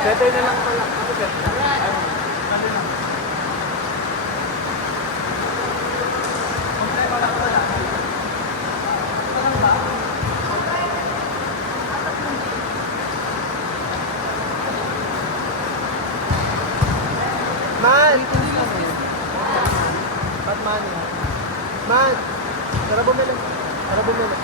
Better na lang pala. Ako better. Ano lang. Man! Batman. Man! Tara bumili. Tara bumili.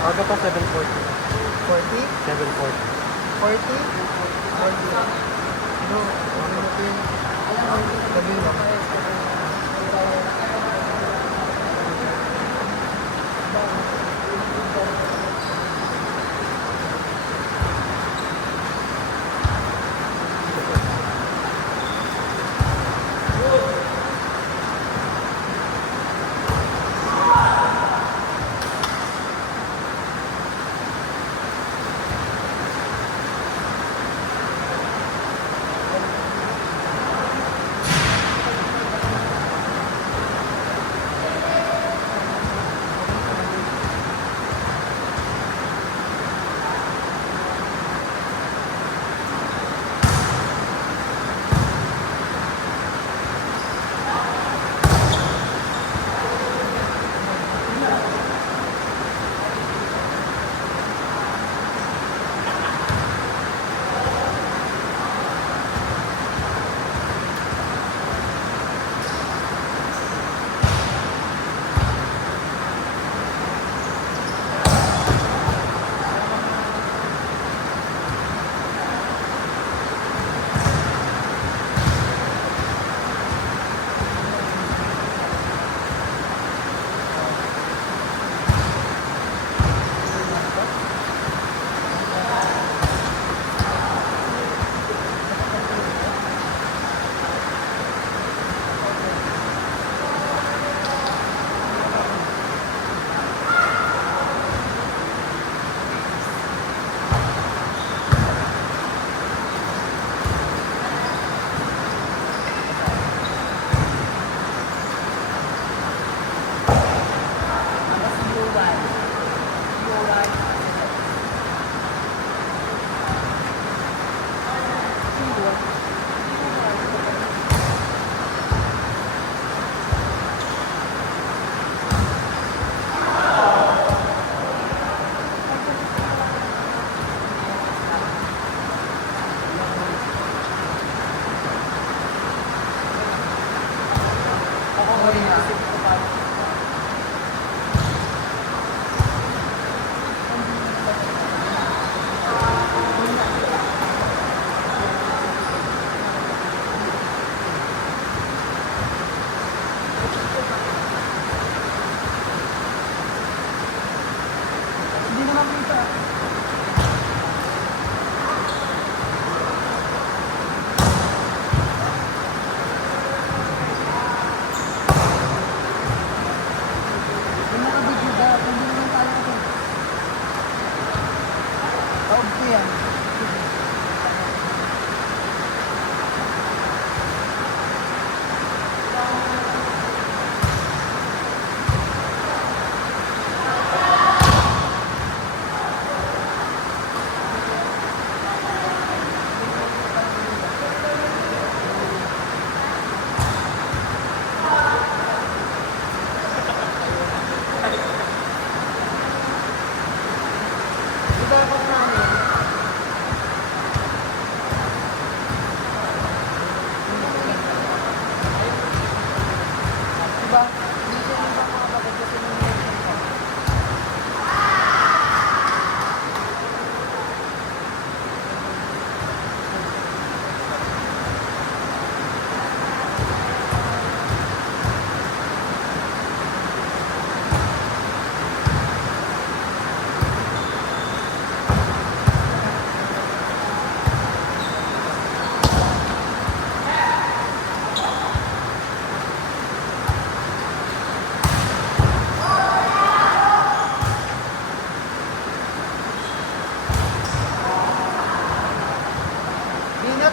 Aga pa 7:40. 40? 7:40. 40? 40. No, ano natin? Gabi na.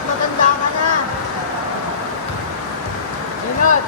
matanda ka na. Inot.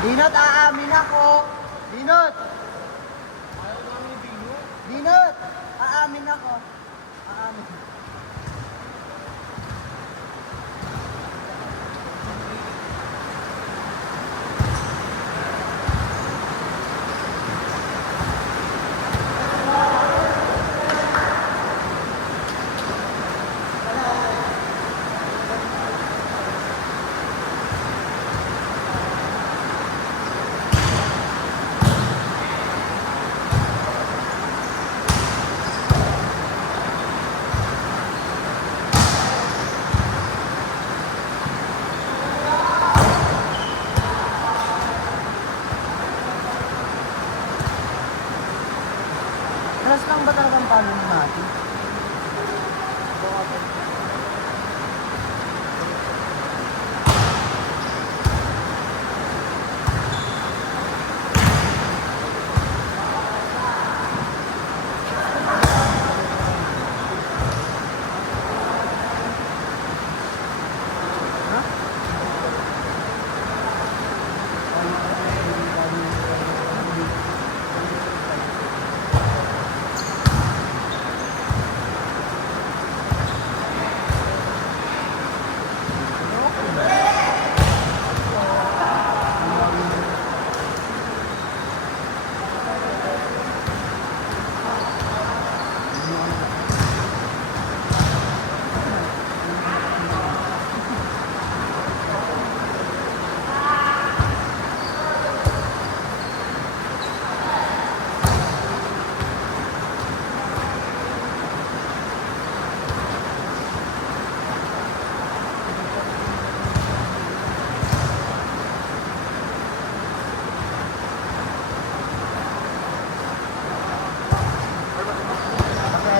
Dinot, aamin ako. Dinot. Dinot, aamin ako. Aamin. Trust lang ba talagang paano natin?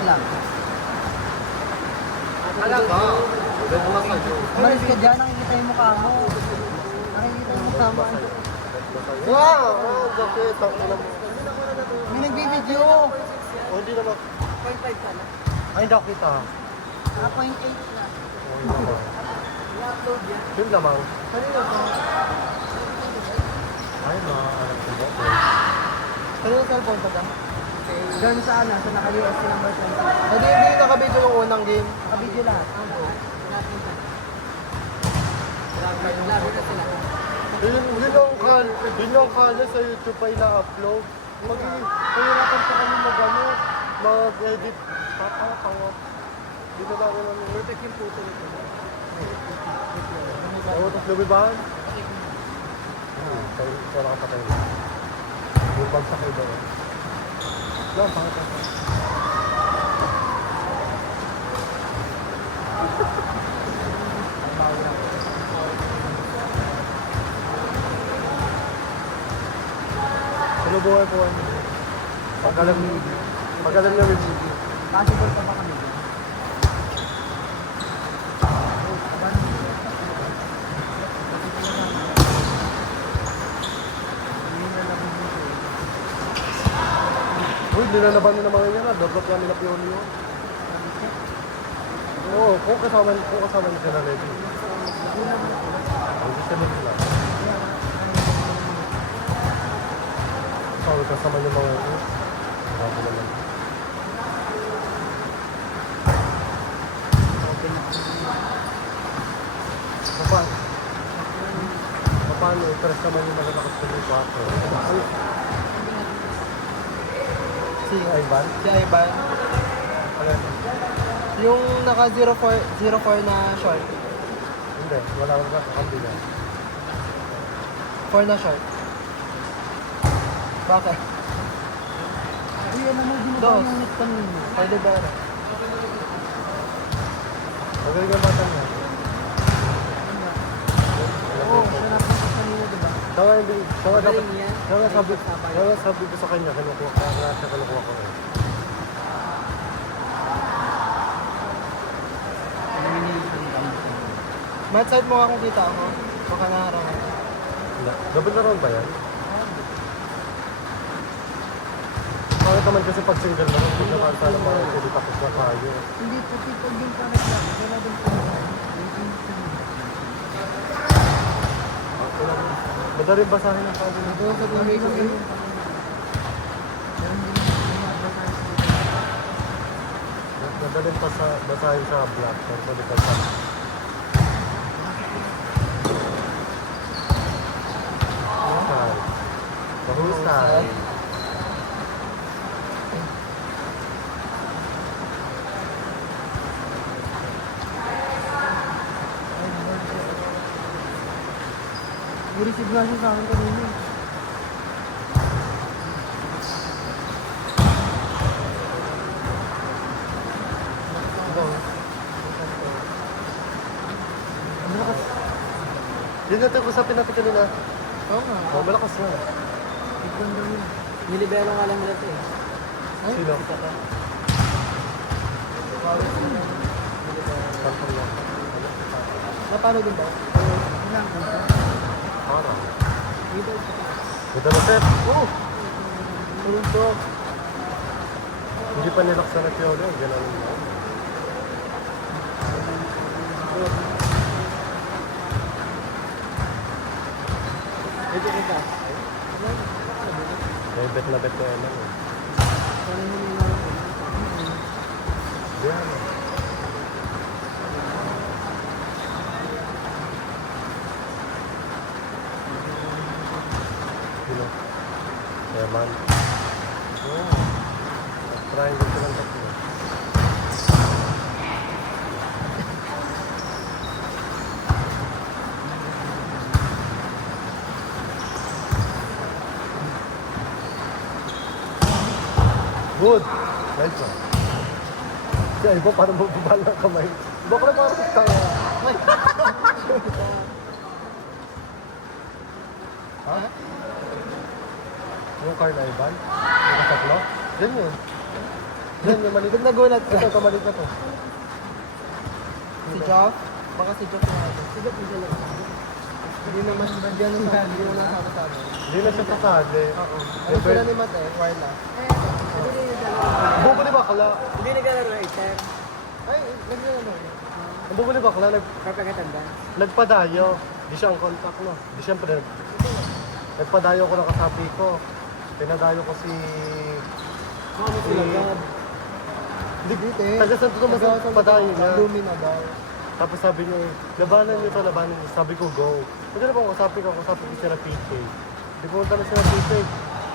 Lang. Alam ba? Dito na sa'yo. Umalis ka dyan, nakikita yung mukha mo. Nakikita yung mukha mo. Wow! Bakit? Ang ina mo. May nagbibideo. O, hindi naman. 0.5 ka na. Ay, nakita. 0.8 na. O, yun naman. I-upload yan. Yun naman. Kanina ko. Ay, alam ko ba? Kanina cellphone ka ba? Diyan sa ano, sa naka-US number 20. Hindi nakabidyo yung unang game. Nakabidyo lahat. Laro na sila. Yun yung kala sa YouTube pa ina-upload. Mahirapan pa kami mag-edit. Papakawap. Hindi na ako namin. Perfect yung photo nito. Oo, tapos lumibahan. Kaya nakapatay na. Yung bagsak ko ba? Lang, pangit ako. Ano buhay po? Pag-alam niyo review. Possible pa ba kami? Uy, nilalaban na naman yan na. Dapat kami na piyon yun. Oo, kung kasama niyo sila ready. Hindi sila sila. Sorry, kasama niyo mga yun. Bago naman. Paano? Press naman yung magkakot ko yung 4. Si Ivan? Si Ivan. Ano? Yung naka 04 na short. Hindi, wala ka kakambila. 4 na short. Bakit? Uy, ano mo ginagawa Dos. yung net kanina? Pwede ba? Magaling ang bata niya. Oo, siya napunta kanina, di ba? Kaya hindi, kaya dapat, Magaling yan. kaya sabi ko sa kanya, kinukuha, kaya siya kinukuha ko rin. Mat side mo akong kita ako. Baka naharangan. Wala. Double na round ba yan? Bakit naman kasi pag single na rin, hindi naman sana mga pwede tapos na tayo. Hindi, pati pag yung parang lang. Wala din po. Madaling basahin ang sabi nito. Doon sa tuloy ko yun. Madaling basahin sa black. Pero pwede pa sa... Mahusay. Mahusay. I-receive nga siya sa akin kanina. Yun natin usapin natin kanina. Oo nga. Oh, malakas na. Tignan daw yun. Nilibero nga lang nila ito eh. Ay, Sino? si Tata. Pantong lang. Napano din ba? Ilang kanta? Para. Dito sa Ganda na set. Oo! Tulong to. Hindi pa nilaksan na Piolo. Ganun lang. Dito kita. May bet na bet ko yan. Sana mo nila. Yan. Sino? Eman. Oh. Triangle silang tatlo. Good! Nice one. Kaya iba parang magbabal ng kamay. Iba ko na parang tanga. Ha? Yung car na iban? Yung kasaplo? Yan yun. Yan yung maliit. Ba't nagulat ka? Ito, maliit na to. Si Joff? Baka si Joff na ito. Si Joff yung dalawa. Hindi naman, hindi naman hindi naman nakakasama. Hindi na siya sasali. Oo. Ano sila ni Matt eh? Warla. Bumuli bakla. Hindi naglalaro eh, sir. Ay, naglalaro. Ang bumuli bakla, Kapagkatanda. nagpadayo. Di siya ang contact, no? Di siyempre, nagpadayo ko ng kasapi ko. Pinadayo ko si... Ano sila Gab? Hindi, Dito eh. taga Santo Tomas ang padayo niya. Lumi na daw. Tapos sabi niya, labanan niyo to, labanan niyo. Sabi ko, go. Pwede na bang kasapin ko sila PK. Di pumunta na sila PK.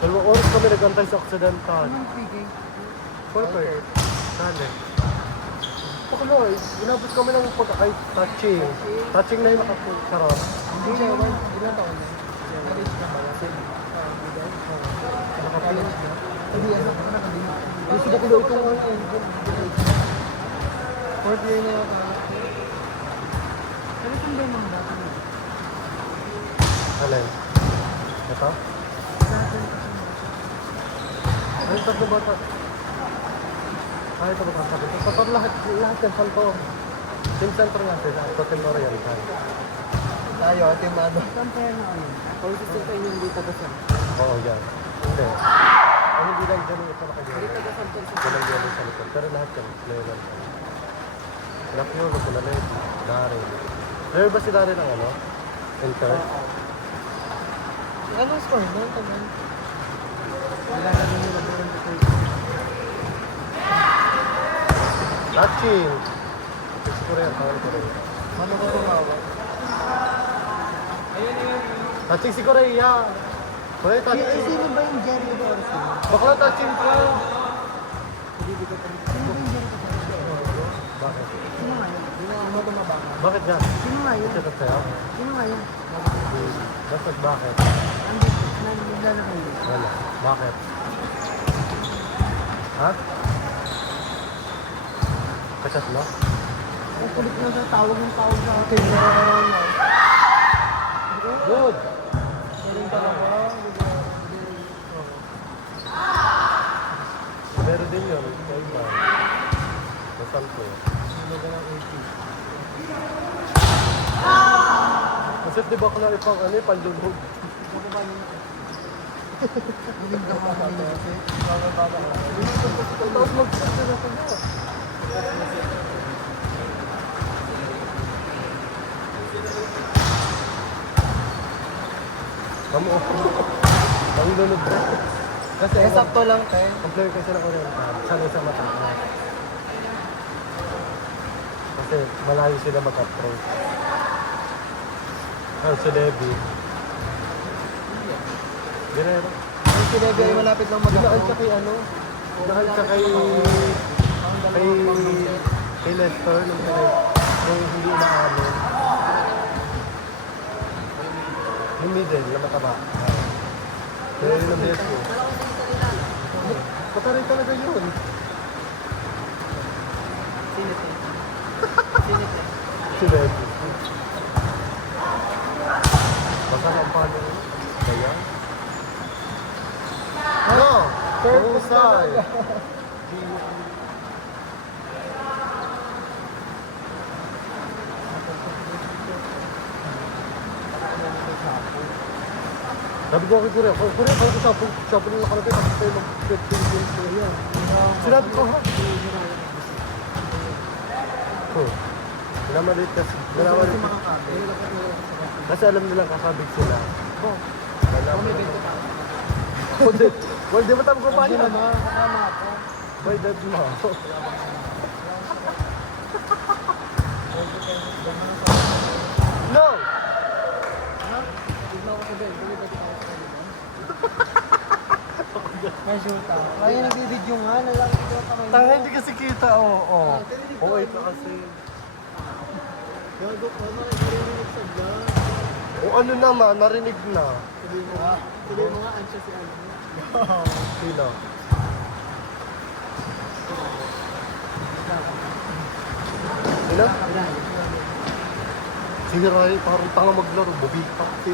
2 oras kami nag-antay sa Occidental. Anong PK? Perfect. Sali. Pakaloy, inabot kami ng pagkakay touching. Touching na yung nakapagkarot. Hindi siya, ilang taon na? Na-reach na ba? Naka-college na? Hindi, ano? Nakabina. Gusto ko daw itong ano. Fourth year na yata. Ano saan ba yung mga bata mo? Alay. Ito? Ay, tatlo bata. Ay, ito ba sabi ko? Tapos lahat ng santo. Team center nga sila. Ito Team Oriental. Tayo, ito yung ano. Saan tayo na ano? Pag-sistem tayo yung dito ba sa? Oo, yan. Hindi. Ay, hindi lang dyan ito nakagyan. Dito ba sa Walang yellow sa likod. Pero lahat yan. Player lang. Nakyolo, Pulalet, Daryl. Player ba si Daryl ang ano? Enter? Anong score mo? Tagal. Wala na rin yung labaran dito. Touching! Siguro yan, tawag ko rin. Ano ko tumawag? Touching si Korea! Korea, touching! Sino ba yung Jerry Orsi? Bakla touching pa! Hindi ko pa rin. Sino ba yung Jerry Orsi? Bakit? Sino nga yun? Sino mo tumabang? Bakit yan? Sino nga yun? Ito sa'yo? Sino nga yun? Bakit bakit? Naglalaro yun. Wala. Bakit? Ha? Kachat na? Ang kulit na siya, tawag ng tawag sa akin. Good. Galing ka lang ba? Meron din yun. Kaya iba. Nasaan ko? Ano ka ng 80? Kasi di ba ko na ipang ano eh, panlulog. Ako ba yun? Hindi ka pa kami kasi. Baba. Tapos mag-start na ako na. Kamu ako. Ang lunod na. Kasi sakto lang tayo. Complain kasi ng oriental. Sanay sa mataas. Kasi malayo sila mag-approach. Ah, si Levi. Guerrero. Ang sinabi ay malapit lang Dinaan mag-ako. siya kay ano? Dinaan siya kay... Kay Lester nung hindi umaamin. Yung middle, na mataba. Kaya yun ang best ko. Pataray talaga yun. Sinit eh. Sinit eh. Si Levi. Basta ang palo. Kaya? Ano? Husay! Sabi ko kay Kuya, Kuya, kung sabi nila nakalagay, kasi tayo mag-15 games ko yan. Sinabi ko, ha? Minamalit kasi, minamalit kasi. Kasi alam nilang kakabig sila. Alam mo. Well, di ba tayo ko pa Hindi yan? naman, kasama ako. By dad mo. No! Tignan ko sa bed. Dili ba tignan ko sa bed? May shoot ako. Kaya nagbibidyo nga, nalang ito kamay mo. Tanga, hindi kasi kita, oo. Oo, ito kasi. Gago ka, maririnig sa vlog. O ano naman, narinig na. Sabi mo nga, ansya si ano. Sino? Sino? Si Ray, parang tanga maglaro, bubita. Si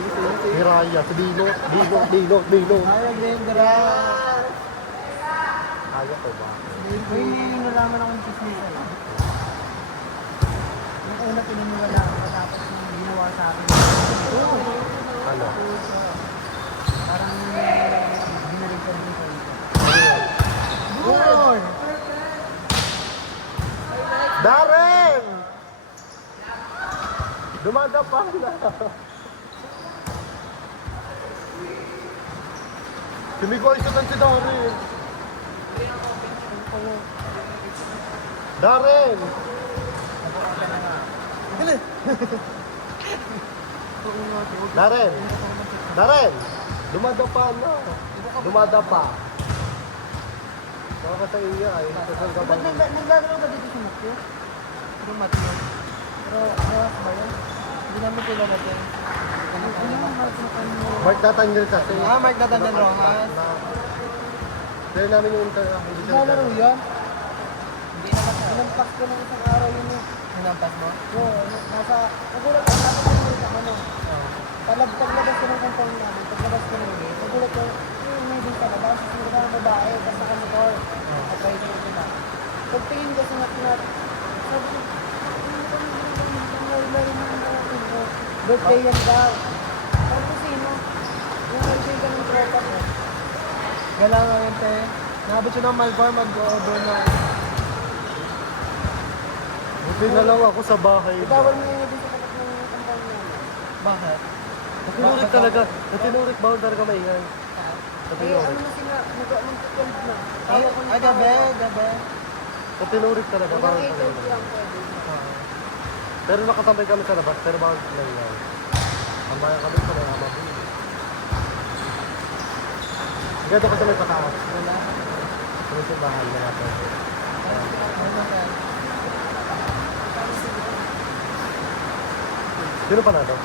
Raya, si Dino. Ay, Glendra. Kaya ko ba? May nalaman ako ng chismis eh. Yung una pinaniwala ako tapos yung ginawa sa akin. Ano? Parang binalig ka rin sa ito. Ano yan? Good! Darren! Dumadapa na. Sumigoy siya lang si Darren. Darren! Darren! Darren! Dumadapa na. Dumadapa. Baka sa iya ay kasal ka ba? Naglalaro ba dito si Matthew? Pero Matthew. Pero Ross ba yun? Hindi namin kilala din. Ano yung Mark na kanya? Mark Nathaniel kasi. Mark Nathaniel Rojas. Dahil namin yung hindi siya Naglalaro naglalaro. yun? Hindi naman. Hinampas ko ng isang araw yun eh. Hinampas mo? Oo. Nasa... Nagulat ako. Tapos ko yung ano. Paglabas ko ng compound namin. Paglabas ko ng gate. Nagulat ko. May din ka na. Tapos sino ka ng babae. Tapos naka-motor. At-try ko sila. Pagtingin ko sa natin. Sabi ko, birthday yan daw. Sabi ko sino? Yung birthday ka ng tropa ko. Galang nga yun, te. Nakabot siya ng Malbar, mag-order na. Buti na lang ako sa bahay. Ibawal mo yung ibig sa kapag ng compound namin. Bakit? Natinurik talaga. Natinurik bawal talaga maingay. Eh, ano na sila? Mag-12 na. Tawa ko na. Gabi. Natinurik talaga bawal Hanggang 8:30 talaga. lang pwede. Pero nakatambay kami sa labas, pero bawal maingay. Tambayan kami sa mga mabili. Ganda kasi may pataas. Wala. Kami sa bahay na natin. Ano ka? Sino pa na to?